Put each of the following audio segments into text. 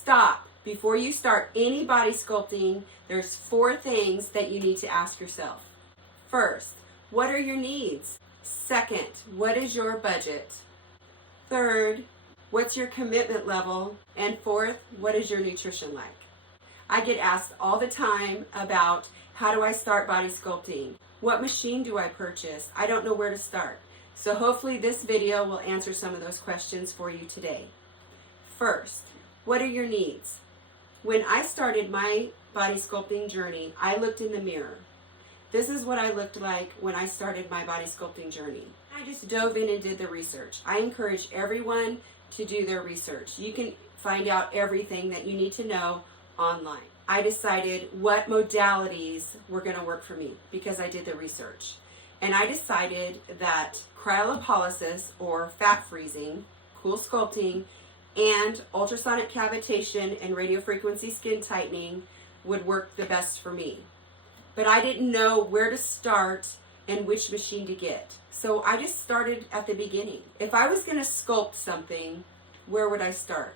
stop. Before you start any body sculpting, there's 4 things that you need to ask yourself. First, what are your needs? Second, what is your budget? Third, what's your commitment level? And fourth, what is your nutrition like? I get asked all the time about how do I start body sculpting? What machine do I purchase? I don't know where to start. So hopefully this video will answer some of those questions for you today. First, what are your needs? When I started my body sculpting journey, I looked in the mirror. This is what I looked like when I started my body sculpting journey. I just dove in and did the research. I encourage everyone to do their research. You can find out everything that you need to know online. I decided what modalities were going to work for me because I did the research. And I decided that cryolipolysis or fat freezing, CoolSculpting, and ultrasonic cavitation and radiofrequency skin tightening would work the best for me. But I didn't know where to start and which machine to get. So I just started at the beginning. If I was going to sculpt something, where would I start?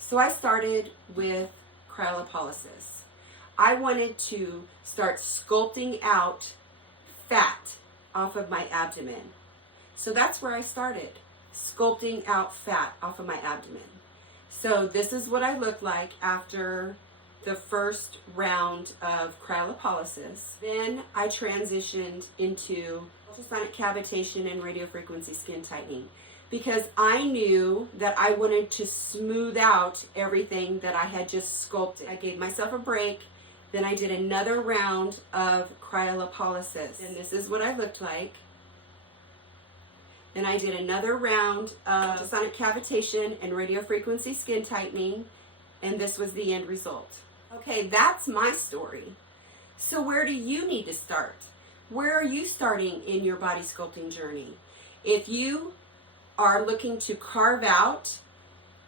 So I started with cryolipolysis. I wanted to start sculpting out fat off of my abdomen. So that's where I started, sculpting out fat off of my abdomen. So this is what I looked like after the first round of cryolipolysis. Then I transitioned into ultrasonic cavitation and radiofrequency skin tightening because I knew that I wanted to smooth out everything that I had just sculpted. I gave myself a break. Then I did another round of cryolipolysis, and this is what I looked like. Then I did another round of ultrasonic cavitation and radiofrequency skin tightening, and this was the end result. Okay, that's my story. So where do you need to start? Where are you starting in your body sculpting journey? If you are looking to carve out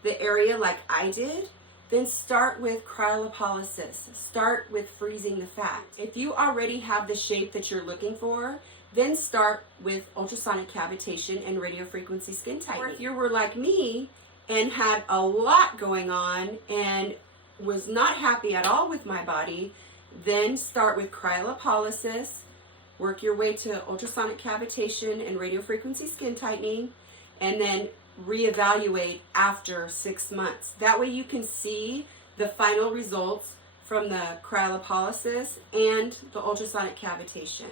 the area like I did, then start with cryolipolysis. Start with freezing the fat. If you already have the shape that you're looking for, then start with ultrasonic cavitation and radiofrequency skin tightening. Or if you were like me and had a lot going on and was not happy at all with my body, then start with cryolipolysis, work your way to ultrasonic cavitation and radiofrequency skin tightening, and then reevaluate after 6 months. That way you can see the final results from the cryolipolysis and the ultrasonic cavitation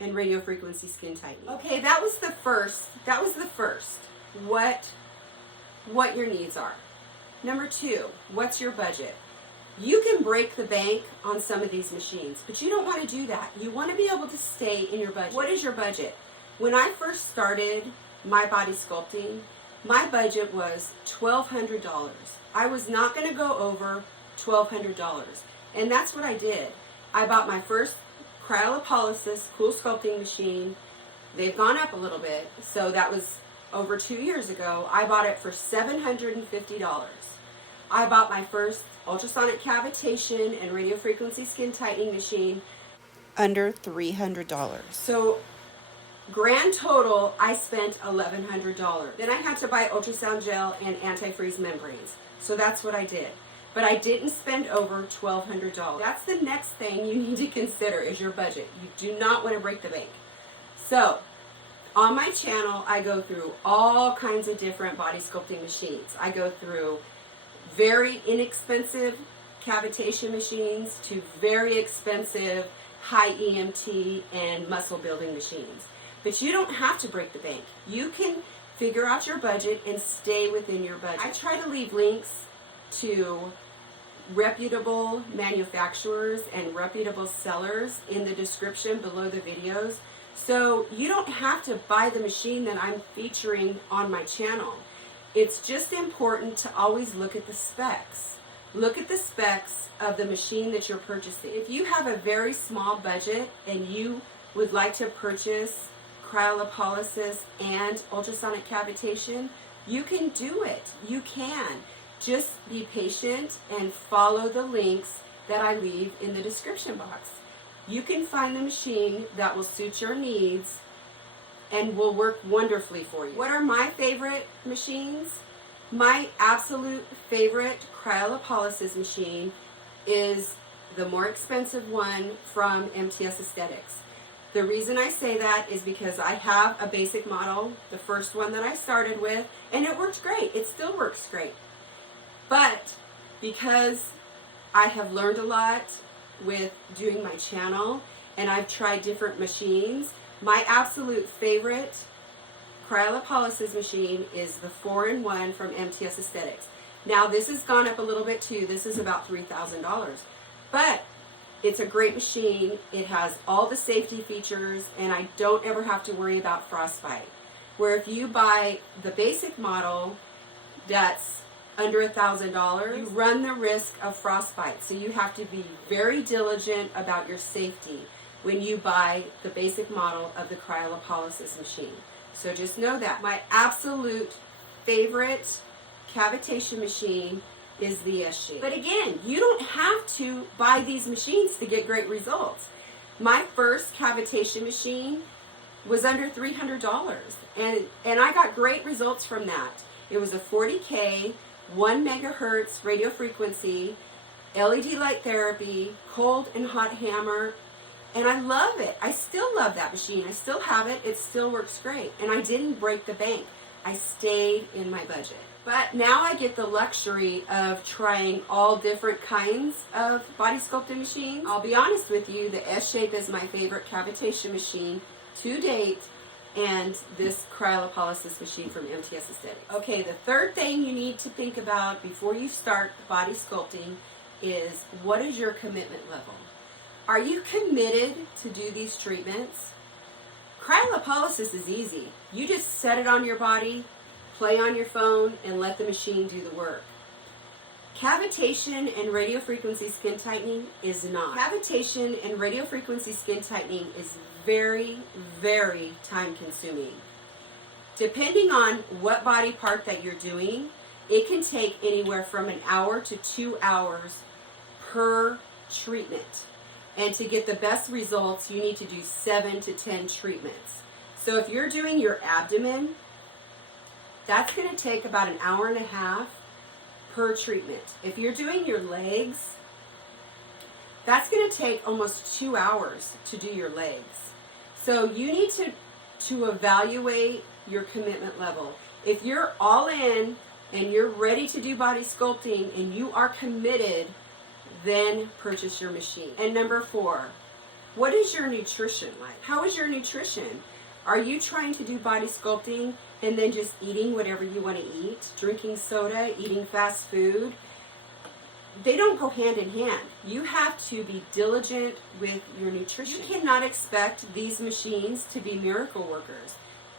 and radiofrequency skin tightening. Okay, that was the first. What your needs are. Number 2, what's your budget? You can break the bank on some of these machines, but you don't want to do that. You want to be able to stay in your budget. What is your budget? When I first started my body sculpting, my budget was $1,200. I was not going to go over $1,200. And that's what I did. I bought my first cryolipolysis CoolSculpting machine. They've gone up a little bit, so that was over 2 years ago. I bought it for $750. I bought my first ultrasonic cavitation and radiofrequency skin tightening machine under $300. So grand total, I spent $1,100. Then I had to buy ultrasound gel and antifreeze membranes. So that's what I did. But I didn't spend over $1,200. That's the next thing you need to consider is your budget. You do not want to break the bank. So on my channel, I go through all kinds of different body sculpting machines. I go through very inexpensive cavitation machines to very expensive high EMT and muscle building machines. But you don't have to break the bank. You can figure out your budget and stay within your budget. I try to leave links to reputable manufacturers and reputable sellers in the description below the videos. So you don't have to buy the machine that I'm featuring on my channel. It's just important to always look at the specs. Look at the specs of the machine that you're purchasing. If you have a very small budget and you would like to purchase cryolipolysis and ultrasonic cavitation, you can do it. You can. Just be patient and follow the links that I leave in the description box. You can find the machine that will suit your needs and will work wonderfully for you. What are my favorite machines? My absolute favorite cryolipolysis machine is the more expensive one from MTS Aesthetics. The reason I say that is because I have a basic model, the first one that I started with, and it works great. It still works great. But because I have learned a lot with doing my channel and I've tried different machines, my absolute favorite cryolipolysis machine is the 4-in-1 from MTS Aesthetics. Now this has gone up a little bit too. This is about $3,000. But it's a great machine. It has all the safety features and I don't ever have to worry about frostbite. Where if you buy the basic model that's under $1,000, you run the risk of frostbite. So you have to be very diligent about your safety when you buy the basic model of the cryolipolysis machine. So just know that. My absolute favorite cavitation machine is the S-shape. But again, you don't have to buy these machines to get great results. My first cavitation machine was under $300 and I got great results from that. It was a 40K, 1 megahertz radio frequency, LED light therapy, cold and hot hammer, and I love it. I still love that machine. I still have it. It still works great. And I didn't break the bank. I stayed in my budget. But now I get the luxury of trying all different kinds of body sculpting machines. I'll be honest with you, the S-shape is my favorite cavitation machine to date, and this cryolipolysis machine from MTS Aesthetics. Okay, the third thing you need to think about before you start body sculpting is, what is your commitment level? Are you committed to do these treatments? Cryolipolysis is easy. You just set it on your body, play on your phone, and let the machine do the work. Cavitation and radiofrequency skin tightening is not. Cavitation and radiofrequency skin tightening is very, very time consuming. Depending on what body part that you're doing, it can take anywhere from an hour to 2 hours per treatment. And to get the best results, you need to do 7 to 10 treatments. So if you're doing your abdomen, that's going to take about an hour and a half per treatment. If you're doing your legs, that's going to take almost 2 hours to do your legs. So you need to evaluate your commitment level. If you're all in and you're ready to do body sculpting and you are committed, then purchase your machine. And number 4, what is your nutrition like? How is your nutrition? Are you trying to do body sculpting and then just eating whatever you want to eat, drinking soda, eating fast food? They don't go hand in hand. You have to be diligent with your nutrition. You cannot expect these machines to be miracle workers.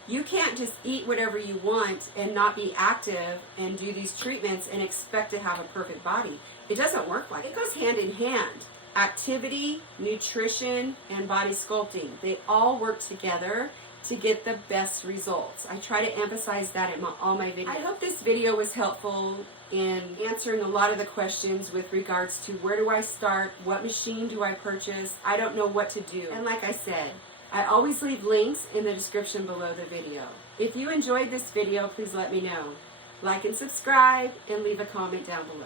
You can't just eat whatever you want and not be active and do these treatments and expect to have a perfect body. It doesn't work like that. It goes hand in hand. Activity, nutrition, and body sculpting, they all work together to get the best results. I try to emphasize that in all my videos. I hope this video was helpful in answering a lot of the questions with regards to where do I start, what machine do I purchase, I don't know what to do. And like I said, I always leave links in the description below the video. If you enjoyed this video, please let me know. Like and subscribe and leave a comment down below.